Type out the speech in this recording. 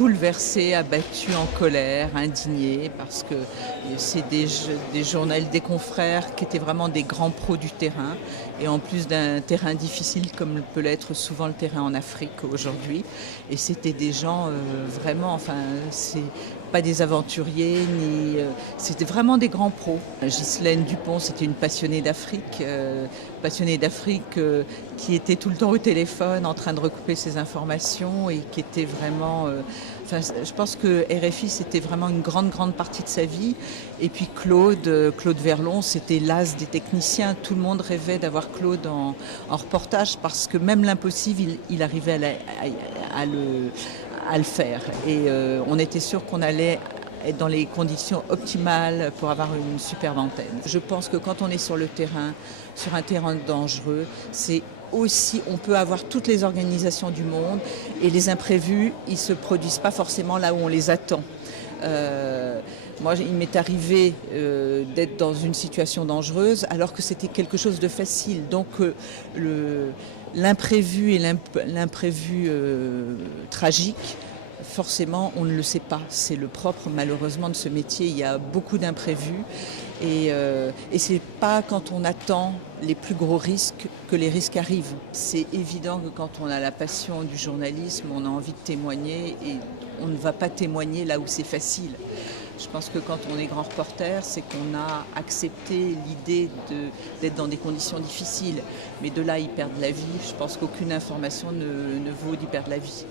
bouleversés, abattus, en colère, indignés, parce que c'est des journalistes, des confrères qui étaient vraiment des grands pros du terrain, et en plus d'un terrain difficile comme peut l'être souvent le terrain en Afrique aujourd'hui. Et c'était des gens vraiment, enfin, c'est pas des aventuriers, c'était vraiment des grands pros. Ghislaine Dupont, c'était une passionnée d'Afrique qui était tout le temps au téléphone en train de recouper ses informations et qui était vraiment... enfin, je pense que RFI, c'était vraiment une grande partie de sa vie. Et puis Claude Verlon, c'était l'as des techniciens. Tout le monde rêvait d'avoir Claude en reportage parce que même l'impossible, il arrivait à le faire. Et on était sûr qu'on allait être dans les conditions optimales pour avoir une superbe antenne. Je pense que quand on est sur le terrain, sur un terrain dangereux, c'est aussi, on peut avoir toutes les organisations du monde et les imprévus, ils ne se produisent pas forcément là où on les attend. Moi, il m'est arrivé d'être dans une situation dangereuse alors que c'était quelque chose de facile. Donc l'imprévu et l'imprévu tragique, forcément, on ne le sait pas. C'est le propre, malheureusement, de ce métier. Il y a beaucoup d'imprévus. Et c'est pas quand on attend les plus gros risques que les risques arrivent. C'est évident que quand on a la passion du journalisme, on a envie de témoigner et on ne va pas témoigner là où c'est facile. Je pense que quand on est grand reporter, c'est qu'on a accepté l'idée d'être dans des conditions difficiles. Mais de là à y perdre la vie, je pense qu'aucune information ne vaut d'y perdre la vie.